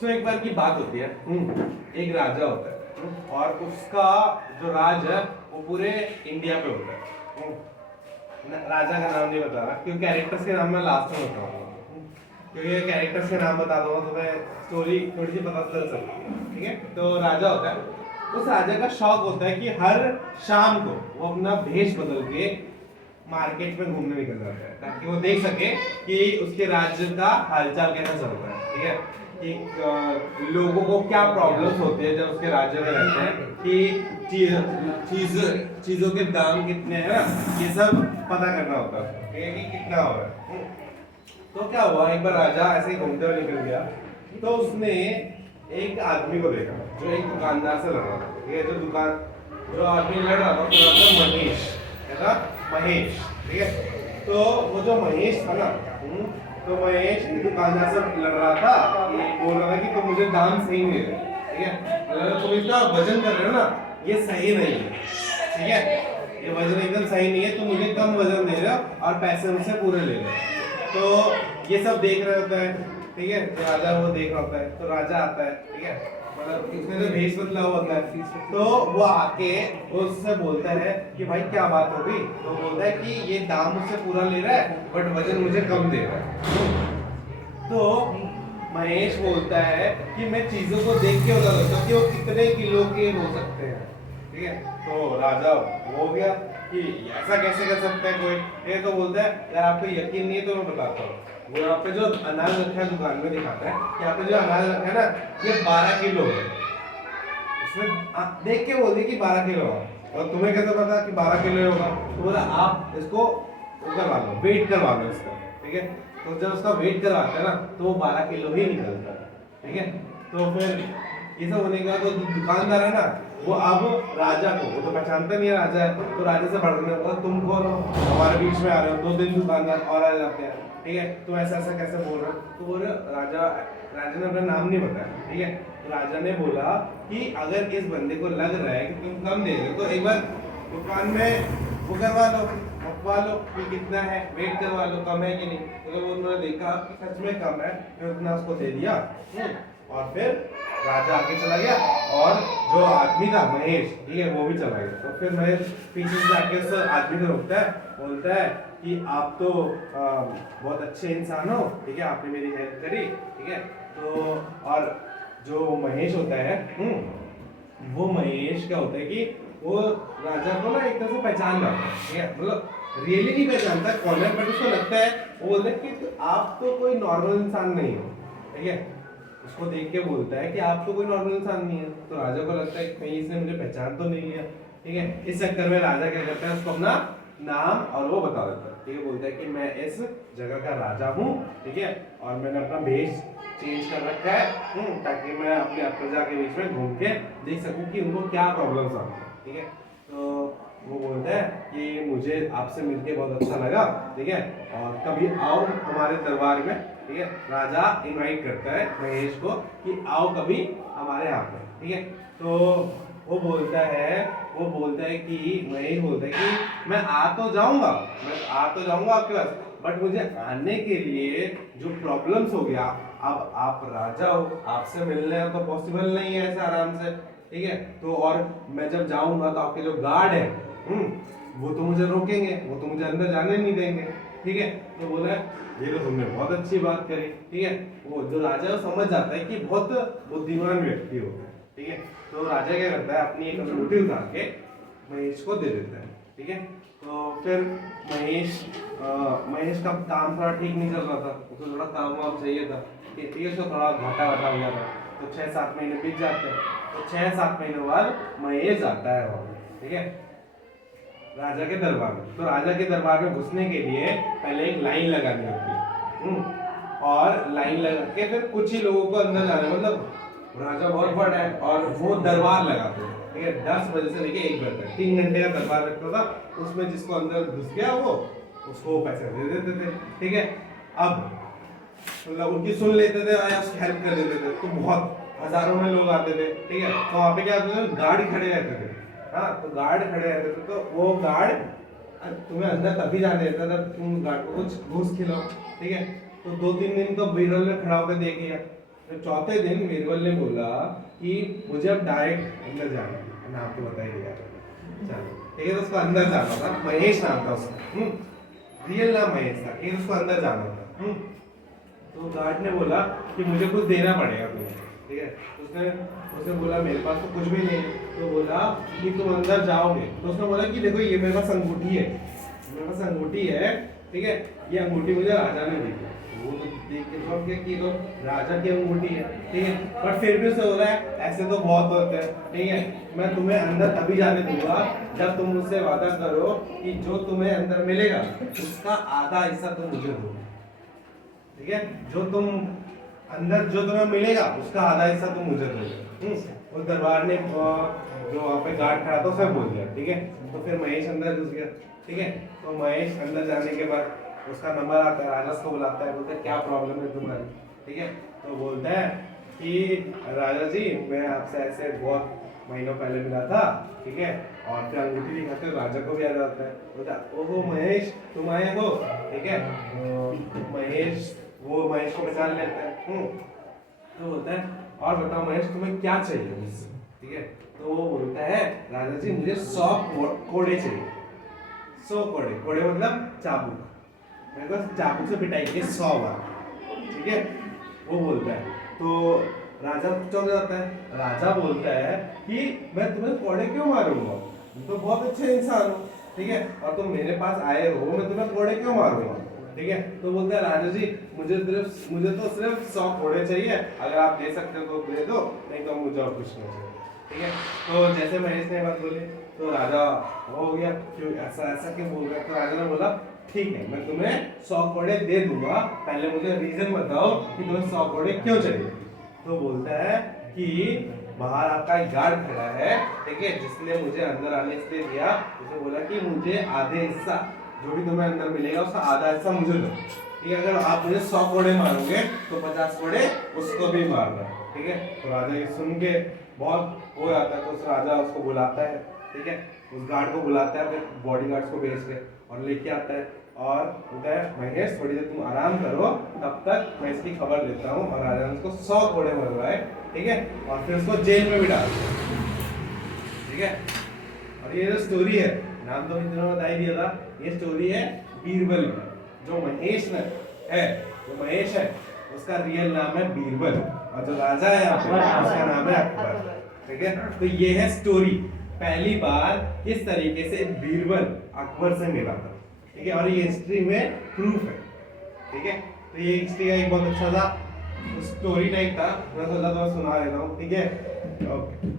सो एक बार की बात होती है, एक राजा होता है, और उसका जो राज है वो पूरे इंडिया पे होता है। राजा का नाम नहीं बता रहा क्योंकि कैरेक्टर्स के नाम मैं लास्ट में बताऊंगा, क्योंकि कैरेक्टर्स के नाम बता दूंगा तो मैं स्टोरी थोड़ी सी पता चल सकती है। ठीक है, तो राजा होता है, उस राजा का शौक होता है कि हर शाम को वो अपना भेष बदल के मार्केट में घूमने निकल जाता है ताकि वो देख सके कि उसके राज्य का हालचाल कैसा चल रहा है। ठीक है, कि लोगों को क्या प्रॉब्लम्स होते हैं जब उसके राज्य में रहते हैं, कि चीजों के दाम कितने हैं ना, ये सब पता करना होता है। ठीक है, कि कितना हो रहा है। तो क्या हुआ, एक बार राजा ऐसे ही घूमते हुए निकल गया, तो उसने एक आदमी को देखा जो एक दुकानदार से लड़ रहा था। ठीक है, जो आदमी लड़ रहा था उसका नाम था महेश। क्या था? महेश। ठीक है, तो वो जो महेश था ना, तो महेश दुकानदार से लड़ रहा था कि बोल रहा था कि तुम मुझे दाम सही नहीं दे रहे। ठीक है, तुम इसका वजन कर रहे हो ना, ये सही नहीं है। ठीक है, ये वजन एकदम सही नहीं है, तुम मुझे कम वजन दे रहे हो और पैसे मुझसे पूरे ले रहे हो। तो ये सब देख रहे होता है। ठीक है, राजा वो देख रहा होता है, तो राजा आता है। ठीक है, मतलब इसने जो भेष बदला हुआ होता है, तो वो आके उससे बोलता है कि भाई क्या बात हो गई। तो बोलता है कि ये दाम मुझसे पूरा ले रहा है बट वजन मुझे कम दे रहा है। तो महेश बोलता है कि मैं चीजों को देख के बता सकता हूँ कि वो कितने किलो के हो सकते हैं। ठीक है, तो राजा हो गया कि ऐसा कैसे कर सकता है कोई। ये तो बोलता है यार आपको यकीन नहीं है तो मैं बताता हूँ। वो यहाँ पे जो अनाज रखा है दुकान में दिखाता है, यहाँ पे जो अनाज रखा है ना, ये 12 किलो है। उसमें देख के बोल दिया कि 12 किलो है, और तुम्हें कैसे पता कि 12 किलो होगा। तो बोला आप इसको करवा लो, वेट करवा लो इसका। ठीक है, तो जब उसका वेट करवाते हैं ना तो वो 12 किलो ही निकलता है। ठीक है, तो फिर ये सब होने का तो दुकानदार है ना, वो अब राजा को, वो तो पहचानता नहीं है राजा है, तो राजा से भड़कने लगा, तुम कौन हो, हमारे बीच में आ रहे हो, 2 दिन दुकानदार और आ जाते हैं। ठीक है, तो ऐसा ऐसा कैसे बोल रहे हो। तो बोल रहे राजा ने अपना नाम नहीं बताया। ठीक है, तो राजा ने बोला कि अगर इस बंदे को लग रहा है कि तुम कम दे रहे हो तो एक बार दुकान में वो करवा लो, मपवा लो कि कितना है, वेट करवा लो कम है कि नहीं। तो जब उन्होंने देखा कि सच में कम है, फिर उतना उसको दे दिया, और फिर राजा आगे चला गया, और जो आदमी था महेश, ठीक है, वो भी चला गया। तो फिर महेश पीछे से जाके उस आदमी को रोकता है, बोलता है कि आप तो बहुत अच्छे इंसान हो। ठीक है, आपने मेरी हेल्प करी। ठीक है, तो और जो महेश होता है, वो महेश क्या होता है कि वो राजा को ना एक तरह से पहचान रहा है। ठीक है, मतलब रियली नहीं पहचानता कौन है, बट उसको लगता है, वो बोलता है कि आप तो कोई नॉर्मल इंसान नहीं हो। ठीक है, उसको देख के बोलता है कि आप तो कोई नॉर्मल इंसान नहीं है। तो राजा को लगता है कि कहीं इसने मुझे पहचान तो नहीं लिया। ठीक है, इस चक्कर में राजा क्या करता है, उसको अपना नाम और वो बता देता है। ठीक है, बोलता है कि मैं इस जगह का राजा हूँ। ठीक है, और मैंने अपना भेष चेंज कर रखा है, ताकि मैं अपने प्रजा के बीच में घूम के देख सकूं कि उनको क्या प्रॉब्लम्स आती है। ठीक है, तो वो बोलता है कि मुझे आपसे मिलके बहुत अच्छा लगा। ठीक है, और कभी आओ हमारे दरबार में। ठीक है, राजा इनवाइट करता है महेश को कि आओ कभी हमारे यहाँ पे। ठीक है, तो वो बोलता है कि महेश बोलता है कि मैं आ तो जाऊंगा आपके पास, बट मुझे आने के लिए जो प्रॉब्लम्स हो गया, अब आप राजा हो, आपसे मिलने तो पॉसिबल नहीं है ऐसे आराम से। ठीक है, तो और मैं जब जाऊंगा तो आपके जो गार्ड है, वो तो मुझे रोकेंगे, वो तो मुझे अंदर जाने नहीं देंगे। ठीक है, तो बोला ये तो तुमने बहुत अच्छी बात करी। ठीक है, वो जो राजा है वो समझ जाता है कि बहुत बुद्धिमान व्यक्ति होता है। ठीक है, तो राजा क्या करता है, अपनी एक अंगूठी उतार के महेश को दे देता है। ठीक है, तो फिर महेश का काम थोड़ा ठीक नहीं चल रहा था, उसको थोड़ा काम वाम चाहिए था। ठीक है, उसको थोड़ा घाटा वाटा हो गया था, तो 6-7 महीने बीत जाते हैं। तो 6-7 महीने बाद महेश आता है वहाँ। ठीक है, राजा के दरबार में। तो राजा के दरबार में घुसने के लिए पहले एक लाइन लगानी होती है, और लाइन लगा के फिर कुछ ही लोगों को अंदर जाना, मतलब राजा बहुत बड़ा है और वो दरबार लगाते हैं। ठीक है, 10 बजे से लेके 1 बजे तक 3 घंटे का दरबार रखता था। उसमें जिसको अंदर घुस गया वो उसको पैसे दे देते थे। ठीक है, अब मतलब उनकी सुन लेते थे या उसकी हेल्प कर देते थे, तो बहुत हजारों में लोग आते थे। ठीक है, तो वहाँ पे क्या होता था, गार्ड खड़े रहते थे। हाँ, तो गार्ड खड़े रहते थे, तो वो गार्ड तुम्हें अंदर तभी जाने देता था तुम गार्ड को कुछ घूस खिलाओ। ठीक है, तो 2-3 दिन तो बीरबल ने खड़ा होकर देख लिया। तो चौथे दिन बीरबल ने बोला कि मुझे अब डायरेक्ट अंदर जाना है, मैंने आपको बता ही दिया। चलो ठीक है, तो उसको अंदर जाना था, महेश नाम था उसका, रियल नाम महेश था, लेकिन उसको अंदर जाना था। तो गार्ड ने बोला कि मुझे कुछ देना पड़ेगा तुम्हें, ठीक है। उसने उसने बोला मेरे पास तो कुछ भी नहीं है। तो बोला कि तुम अंदर जाओगे। तो उसने बोला कि देखो ये मेरे पास अंगूठी है, मेरे पास अंगूठी है, ठीक है, ये अंगूठी मुझे राजा ने दी। वो तो देख के समझ गया कि तो राजा की अंगूठी है, ठीक है। पर फिर भी उसने बोला है ऐसे तो बहुत होते हैं, ठीक है, मैं तुम्हें अंदर तभी जाने दूंगा जब तुम मुझसे वादा करो कि जो तुम्हें अंदर मिलेगा उसका आधा हिस्सा तुम मुझे दो, ठीक है। जो तुम्हें मिलेगा उसका आधा हिस्सा तुम मुझे दोगे। उस दरबार ने जो वहाँ पे गार्ड खड़ा था उसे बोल दिया, ठीक है। तो फिर महेश अंदर घुस गया, ठीक है। तो महेश अंदर जाने के बाद उसका नंबर आता है, राजा को बुलाता है, बोलता है क्या प्रॉब्लम है तुम्हारी, ठीक है। तो बोलता है कि राजा जी मैं आपसे ऐसे बहुत महीनों पहले मिला था, ठीक है, और फिर अंगूठी दिखाते राजा को भी याद आता है। बोलता ओहो महेश तुम आए हो, ठीक है। महेश को पहचान लेता है। तो बोलता है और बताओ महेश तुम्हें क्या चाहिए मुझसे, ठीक है। तो वो बोलता है राजा जी मुझे 100 कोड़े चाहिए। 100 कोड़े मतलब चाबुक, मेरे को चाबुक से पिटाएंगे 100 बार, ठीक है। वो बोलता है तो राजा चौंक जाता है। राजा बोलता है कि मैं तुम्हें कोड़े क्यों मारूंगा, तुम तो बहुत अच्छे इंसान हो, ठीक है, और तुम मेरे पास आए हो, मैं तुम्हें कोड़े क्यों मारूंगा, ठीक है। तो बोलता है राजा जी मुझे तो सिर्फ 100 कोड़े चाहिए, अगर आप दे सकते हो तो दे दो, नहीं तो मुझे और कुछ नहीं चाहिए, ठीक है। तो जैसे महेश ने बात बोली तो राजा हो गया क्यों ऐसा क्यों बोल रहा है। तो राजा ने बोला ठीक है मैं तुम्हें 100 कोड़े दे दूंगा, पहले मुझे रीजन बताओ कि तुम्हें 100 कोड़े क्यों चाहिए। तो बोलता है कि बाहर आपका एक गार्ड खड़ा है, ठीक है, जिसने मुझे अंदर आने से दिया, उसे बोला कि मुझे आधे हिस्सा जो भी तुम्हें अंदर मिलेगा उसका आधा हिस्सा मुझे दो, ठीक है। अगर आप मुझे 100 कोड़े मारोगे तो 50 कोड़े उसको भी मारना, ठीक है। तो राजा ये सुन के बहुत हो जाता है, तो उस राजा उसको बुलाता है, ठीक है, उस गार्ड को बुलाता है, फिर बॉडी गार्ड्स को भेज के और लेके आता है और बोलता है महेश थोड़ी देर तुम आराम करो, तब तक मैं इसकी खबर लेता हूँ। और राजा ने उसको 100 कोड़े मरवाए, ठीक है, और फिर उसको जेल में भी डाल दिया, ठीक है। और ये जो स्टोरी है, नाम तो मैंने बता ही दिया था, ये स्टोरी है बीरबल की। जो महेश है उसका रियल नाम है बीरबल, और जो राजा है यहाँ पे उसका नाम है अकबर, ठीक है। तो ये है स्टोरी, पहली बार किस तरीके से बीरबल अकबर से मिला था, ठीक है, और ये हिस्ट्री में प्रूफ है, ठीक है। तो ये हिस्ट्री का एक बहुत अच्छा सा स्टोरी टाइप था, मैं सोचा तो मैं सुना देता हूँ, ठीक है। ओके।